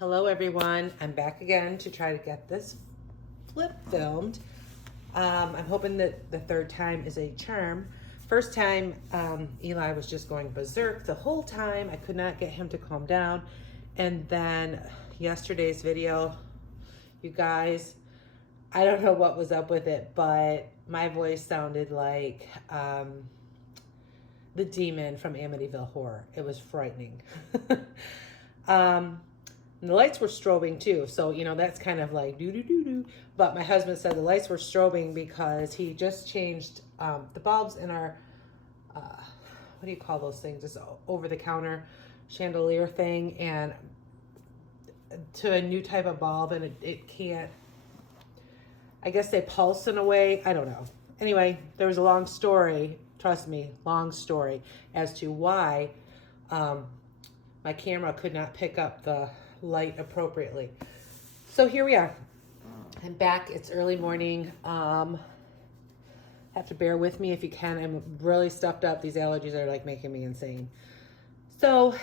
Hello everyone, I'm back again to try to get this flip filmed. I'm hoping that the third time is a charm. First time, Eli was just going berserk the whole time. I could not get him to calm down. And then yesterday's video, you guys, I don't know what was up with it, but my voice sounded like the demon from Amityville Horror. It was frightening. And the lights were strobing too, so you know that's kind of like doo doo doo doo. But my husband said the lights were strobing because he just changed the bulbs in our what do you call those things? Just over the counter chandelier thing, and to a new type of bulb, and it can't. I guess they pulse in a way. I don't know. Anyway, there was a long story. Trust me, long story as to why my camera could not pick up the light appropriately. So here we are. I'm back. It's early morning. Have to bear with me if you can. I'm really stuffed up. These allergies are like making me insane. So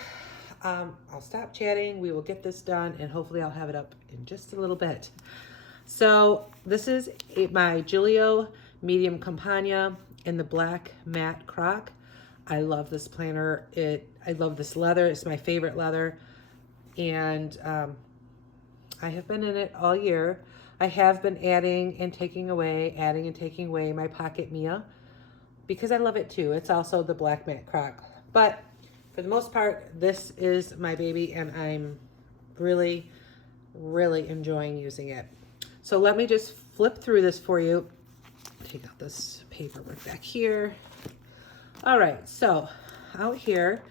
I'll stop chatting. We will get this done, and hopefully I'll have it up in just a little bit. So this is my Gillio medium Compagna in the black matte croc. I love this planner. I love this leather. It's my favorite leather. And I have been in it all year. I have been adding and taking away my Pocket Mia because I love it too. It's also the black matte croc. But for the most part, this is my baby, and I'm really, really enjoying using it. So let me just flip through this for you. Take out this paperwork back here. All right, so out here,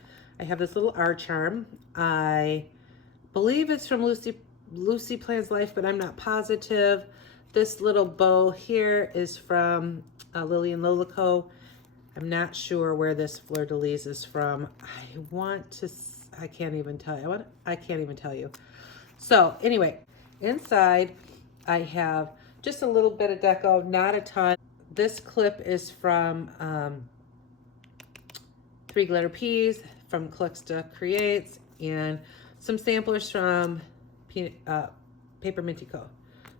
I have this little R charm. I believe it's from Lucy Plans Life, but I'm not positive. This little bow here is from Lily and Lolico. I'm not sure where this fleur-de-lis is from. I can't even tell you. I can't even tell you. So anyway, inside I have just a little bit of deco, not a ton. This clip is from 3 Glitter Peas from Calixta Creates, and some samplers from Paper Minty Co.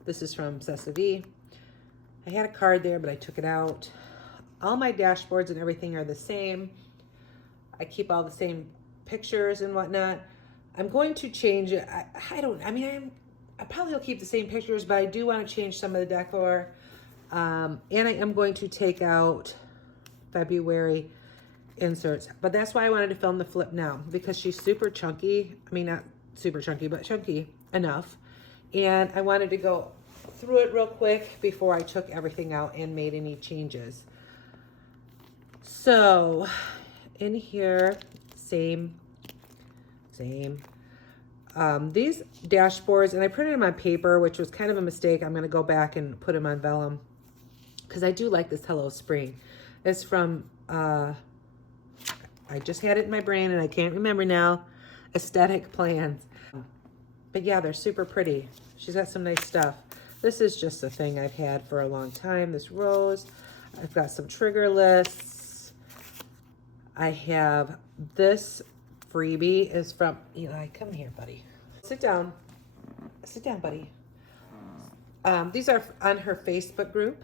This is from Cessavi. I had a card there, but I took it out. All my dashboards and everything are the same. I keep all the same pictures and whatnot. I'm going to change it. I probably will keep the same pictures, but I do want to change some of the decor. And I am going to take out February inserts, but that's why I wanted to film the flip now, because she's super chunky. I mean, not super chunky, but chunky enough. And I wanted to go through it real quick before I took everything out and made any changes. So in here, same. These dashboards, and I printed them on paper, which was kind of a mistake. I'm going to go back and put them on vellum because I do like this Hello Spring. It's from, I just had it in my brain and I can't remember now, Aesthetic Plans. But yeah, they're super pretty. She's got some nice stuff. This is just a thing I've had for a long time, this rose. I've got some trigger lists. I have this freebie is from Eli. Come here, buddy. Sit down. Sit down, buddy. These are on her Facebook group.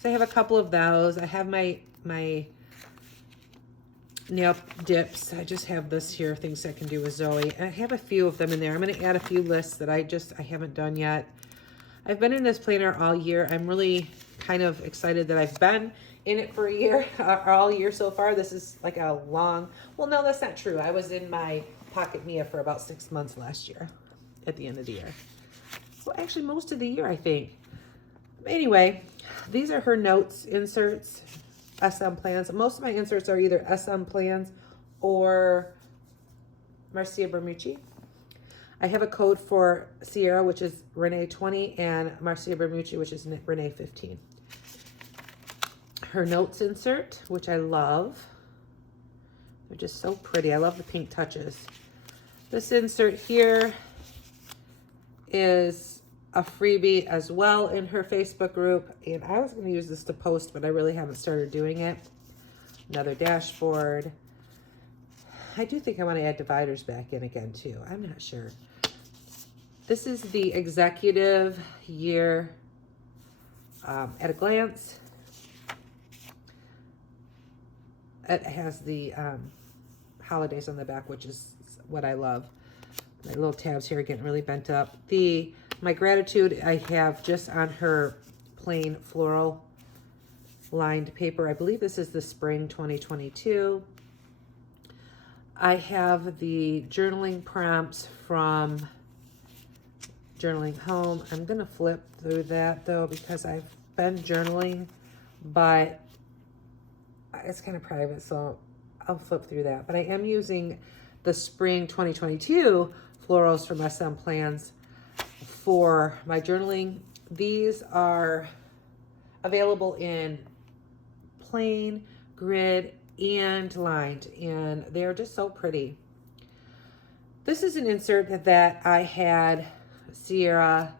So I have a couple of those. I have my nail dips. I just have this here, things I can do with Zoe. And I have a few of them in there. I'm going to add a few lists that I haven't done yet. I've been in this planner all year. I'm really kind of excited that I've been in it for a year, all year so far. This is like a long, well, no, that's not true. I was in my Pocket Mia for about 6 months last year at the end of the year. Well, actually most of the year, I think. Anyway, these are her notes inserts, SM Plans. Most of my inserts are either SM Plans or Marcia Bermucci. I have a code for Sierra, which is Renee 20, and Marcia Bermucci, which is Renee 15. Her notes insert, which I love. They're just so pretty. I love the pink touches. This insert here is a freebie as well in her Facebook group, and I was going to use this to post, but I really haven't started doing it. Another dashboard. I do think I want to add dividers back in again too. I'm not sure. This is the executive year at a glance. It has the holidays on the back, which is what I love. My little tabs here are getting really bent up. My gratitude I have just on her plain floral lined paper. I believe this is the spring 2022. I have the journaling prompts from Journaling Home. I'm going to flip through that though because I've been journaling, but it's kind of private, so I'll flip through that. But I am using the spring 2022 florals from SM Plans for my journaling. These are available in plain, grid, and lined, and they're just so pretty. This is an insert that I had Sierra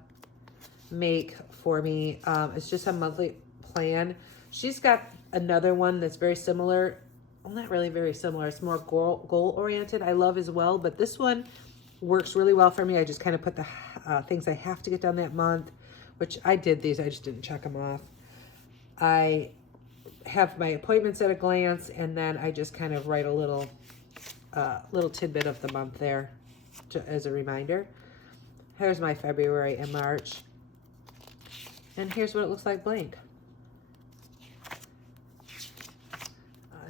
make for me. It's just a monthly plan. She's got another one that's very similar. Well, not really very similar. It's more goal oriented. I love as well, but this one works really well for me. I just kind of put the things I have to get done that month, which I did these. I just didn't check them off. I have my appointments at a glance, and then I just kind of write a little tidbit of the month there as a reminder. Here's my February and March, and here's what it looks like blank.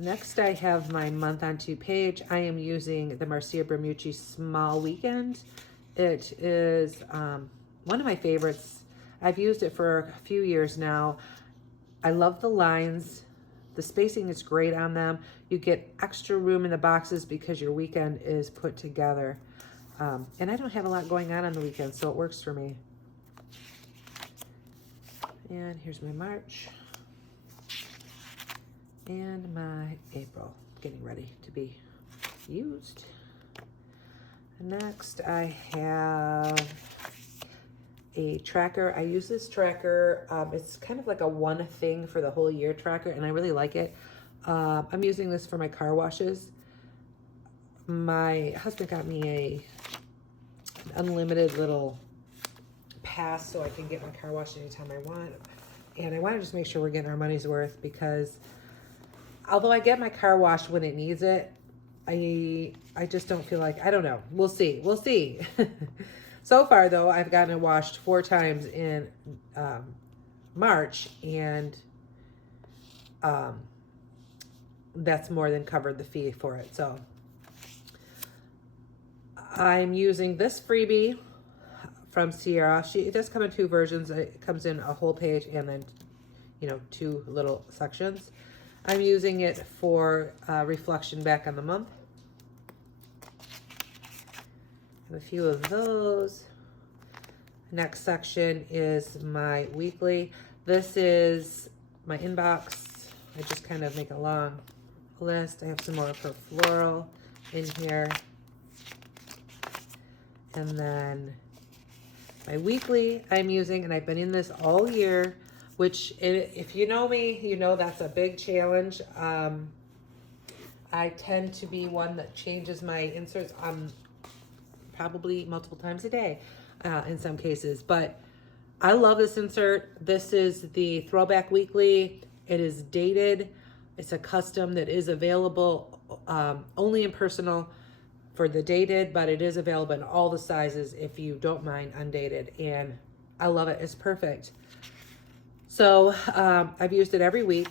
Next, I have my month on 2 page. I am using the Marcia Bermucci Small Weekend. It is one of my favorites. I've used it for a few years now. I love the lines. The spacing is great on them. You get extra room in the boxes because your weekend is put together. And I don't have a lot going on the weekend, so it works for me. And here's my March. And my April, getting ready to be used. Next, I have a tracker. I use this tracker. It's kind of like a one thing for the whole year tracker, and I really like it. I'm using this for my car washes. My husband got me an unlimited little pass so I can get my car washed anytime I want. And I want to just make sure we're getting our money's worth, because although I get my car washed when it needs it, I just don't feel like, I don't know. We'll see. We'll see. So far, though, I've gotten it washed 4 times in March, and that's more than covered the fee for it. So I'm using this freebie from Sierra. It does come in 2 versions. It comes in a whole page and then, 2 little sections. I'm using it for reflection back on the month. I have a few of those. Next section is my weekly. This is my inbox. I just kind of make a long list. I have some more of her floral in here. And then my weekly I'm using, and I've been in this all year, which if you know me, you know that's a big challenge. I tend to be one that changes my inserts probably multiple times a day in some cases, but I love this insert. This is the Throwback Weekly. It is dated. It's a custom that is available only in personal for the dated, but it is available in all the sizes if you don't mind undated, and I love it. It's perfect. So I've used it every week.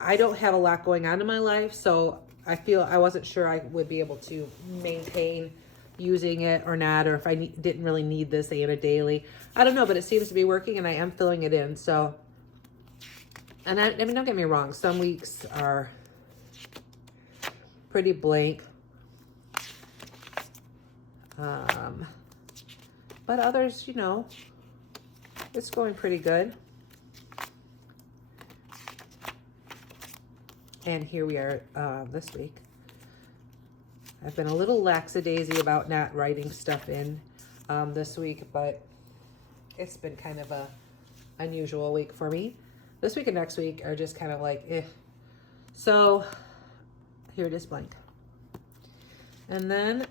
I don't have a lot going on in my life, so I wasn't sure I would be able to maintain using it or not, or if I didn't really need this on a daily. I don't know, but it seems to be working, and I am filling it in. So, and I mean, don't get me wrong, some weeks are pretty blank, but others, it's going pretty good. And here we are this week. I've been a little lackadaisy about not writing stuff in this week, but it's been kind of a unusual week for me. This week and next week are just kind of like, eh. So here it is blank. And then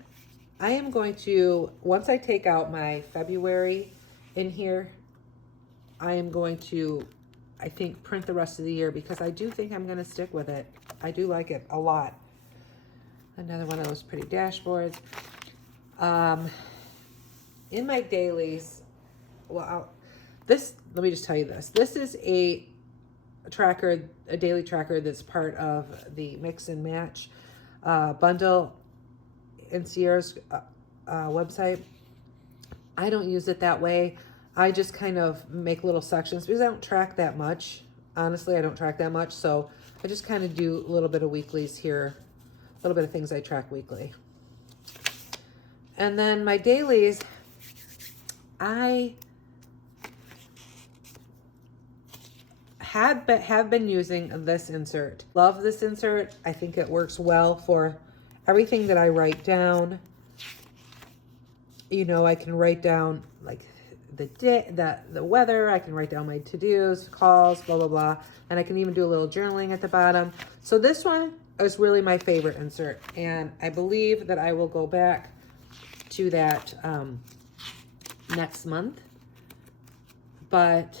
I am going to, once I take out my February in here, I am going to, I think, print the rest of the year because I do think I'm going to stick with it. I do like it a lot. Another one of those pretty dashboards. In my dailies, well, let me just tell you this. This is a tracker, a daily tracker that's part of the Mix and Match bundle in Sierra's website. I don't use it that way. I just kind of make little sections because I don't track that much. Honestly, I don't track that much. So I just kind of do a little bit of weeklies here, a little bit of things I track weekly. And then my dailies, I have been using this insert. Love this insert. I think it works well for everything that I write down. You know, I can write down like the day, the weather. I can write down my to-dos, calls, blah, blah, blah. And I can even do a little journaling at the bottom. So this one is really my favorite insert. And I believe that I will go back to that next month. But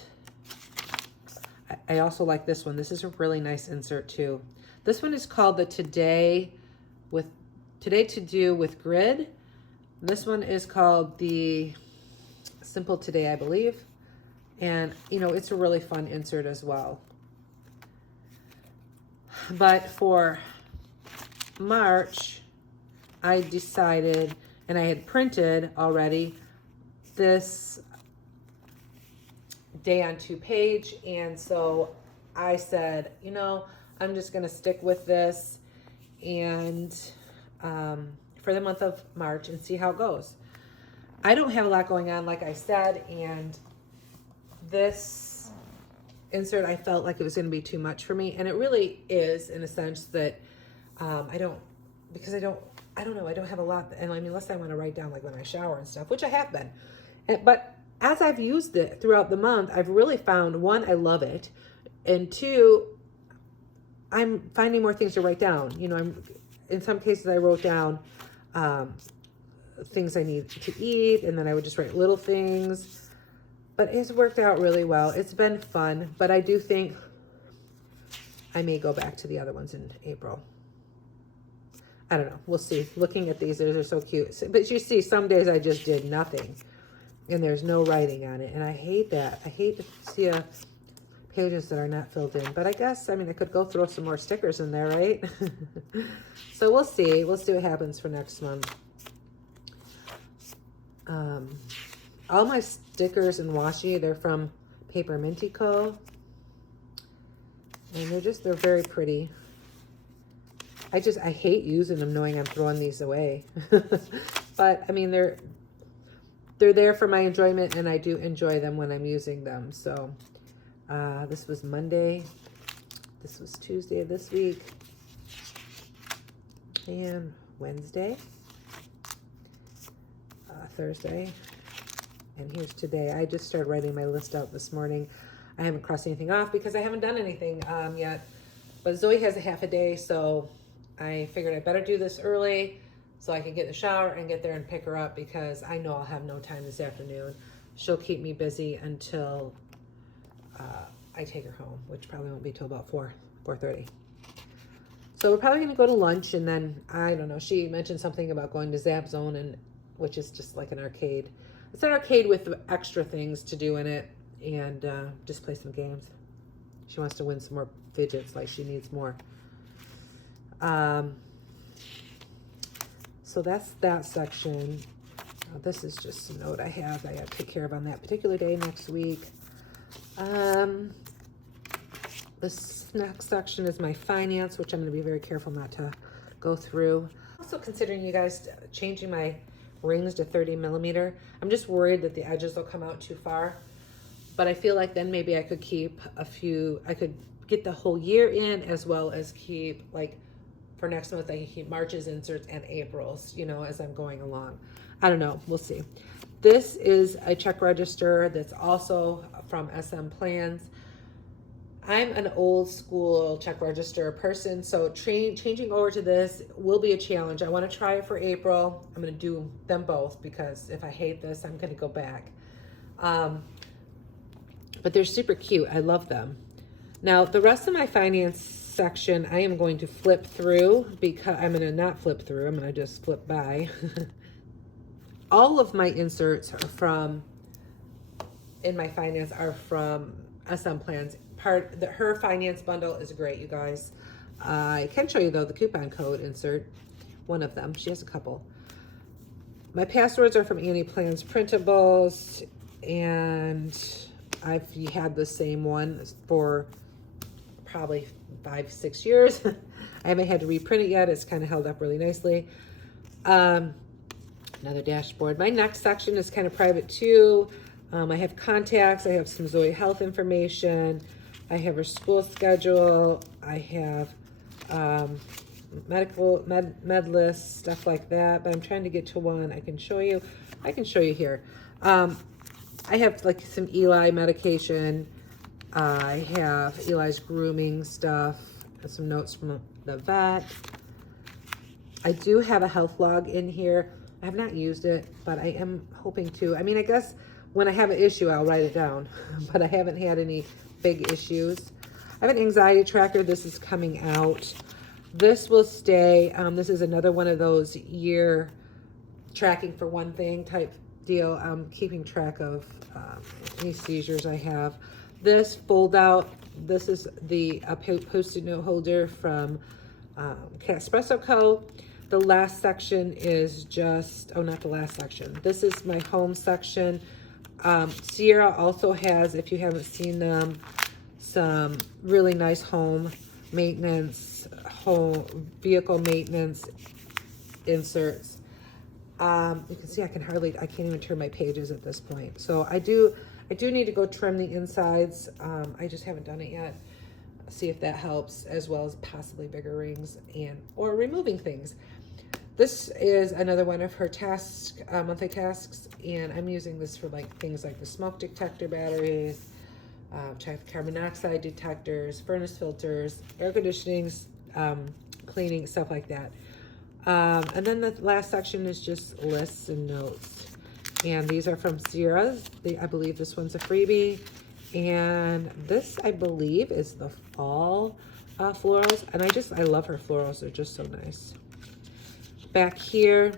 I also like this one. This is a really nice insert too. This one is called the Today to Do with Grid. This one is called the Simple Today, I believe. And, you know, it's a really fun insert as well. But for March, I decided, and I had printed already, this day on 2 page. And so I said, you know, I'm just going to stick with this and for the month of March and see how it goes. I don't have a lot going on, like I said, and this insert, I felt like it was going to be too much for me. And it really is, in a sense that I don't know, I don't have a lot. And I mean, unless I want to write down like when I shower and stuff, which I have been. But as I've used it throughout the month, I've really found, one, I love it. And two, I'm finding more things to write down. You know, in some cases I wrote down things I need to eat, and then I would just write little things. But it's worked out really well. It's been fun, but I do think I may go back to the other ones in April. I don't know. We'll see. Looking at these, they're so cute. But you see, some days I just did nothing, and there's no writing on it, and I hate that. I hate to see pages that are not filled in. But I guess, I mean, I could go throw some more stickers in there, right? So we'll see. We'll see what happens for next month. All my stickers and washi, they're from Paper Minty Co. And they're very pretty. I hate using them knowing I'm throwing these away. But I mean, they're there for my enjoyment, and I do enjoy them when I'm using them. So this was Monday. This was Tuesday of this week. And Wednesday. Thursday. And here's today. I just started writing my list out this morning. I haven't crossed anything off because I haven't done anything yet. But Zoe has a half a day, so I figured I better do this early so I can get in the shower and get there and pick her up, because I know I'll have no time this afternoon. She'll keep me busy until I take her home, which probably won't be till about 4:30. So we're probably going to go to lunch, and then, I don't know, she mentioned something about going to Zap Zone, which is just like an arcade. It's an arcade with extra things to do in it, and just play some games. She wants to win some more fidgets, like she needs more. So that's that section. This is just a note I have to take care of on that particular day next week. This next section is my finance, which I'm going to be very careful not to go through. Also considering, you guys, changing my rings to 30 millimeter. I'm just worried that the edges will come out too far. But I feel like then maybe I could keep I could get the whole year in, as well as keep, like, for next month, I can keep March's inserts and April's, you know, as I'm going along. I don't know. We'll see. This is a check register that's also from SM Plans. I'm an old school check register person, so changing over to this will be a challenge. I want to try it for April. I'm going to do them both because if I hate this, I'm going to go back. But they're super cute. I love them. Now, the rest of my finance section, I am going to flip through because I'm going to not flip through. I'm going to just flip by. All of my inserts are from, in my finance, are from SM Plans. Her finance bundle is great, you guys. I can show you, though, the coupon code insert. One of them. She has a couple. My passwords are from Annie Plans Printables, and I've had the same one for probably 5-6 years. I haven't had to reprint it yet. It's kind of held up really nicely. Another dashboard. My next section is kind of private too. I have contacts. I have some Zoe health information. I have her school schedule. I have med list, stuff like that. But I'm trying to get to one I can show you. I can show you here. I have like some Eli medication. I have Eli's grooming stuff and some notes from the vet. I do have a health log in here. I have not used it, but I am hoping to. I mean, I guess when I have an issue, I'll write it down, but I haven't had any big issues. I have an anxiety tracker. This is coming out. This will stay. This is another one of those year tracking for one thing type deal. I'm keeping track of any seizures I have. This fold out, this is the post-it note holder from Espresso Co. The last section is just, oh, not the last section. This is my home section. Sierra also has, if you haven't seen them, some really nice home maintenance, home vehicle maintenance inserts. You can see I can't even turn my pages at this point. So I do need to go trim the insides. I just haven't done it yet. See if that helps, as well as possibly bigger rings or removing things. This is another one of her tasks, monthly tasks, and I'm using this for like things like the smoke detector batteries, carbon monoxide detectors, furnace filters, air conditionings, cleaning, stuff like that. And then the last section is just lists and notes. And these are from Sierra's. I believe this one's a freebie. And this, I believe, is the fall florals. And I love her florals. They're just so nice. Back here,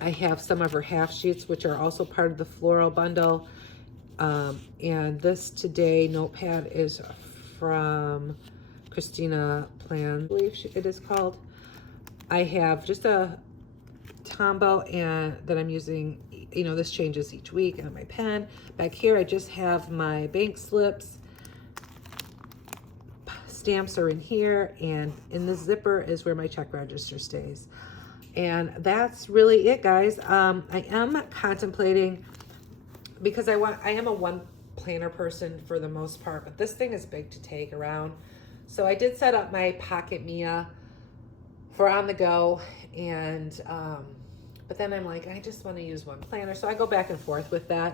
I have some of her half sheets, which are also part of the floral bundle. And this Today notepad is from Christina Plan, I believe it is called. I have just a Tombow and that I'm using, you know, this changes each week, and my pen. Back here, I just have my bank slips. Stamps are in here, and in the zipper is where my check register stays. And that's really it, guys. I am contemplating, because I am a one planner person for the most part, but this thing is big to take around. So I did set up my Pocket Mia for on the go, and but then I'm like, I just want to use one planner, so I go back and forth with that.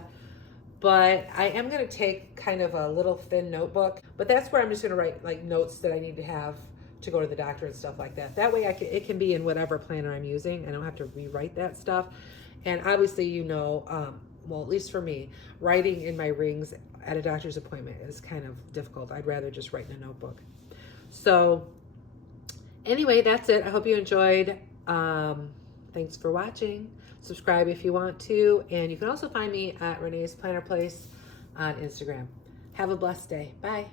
But I am going to take kind of a little thin notebook, but that's where I'm just going to write like notes that I need to have to go to the doctor and stuff like that. That way it can be in whatever planner I'm using. I don't have to rewrite that stuff. And obviously, you know, well, at least for me, writing in my rings at a doctor's appointment is kind of difficult. I'd rather just write in a notebook. So anyway, that's it. I hope you enjoyed. Thanks for watching. Subscribe if you want to. And you can also find me at Renee's Planner Place on Instagram. Have a blessed day. Bye.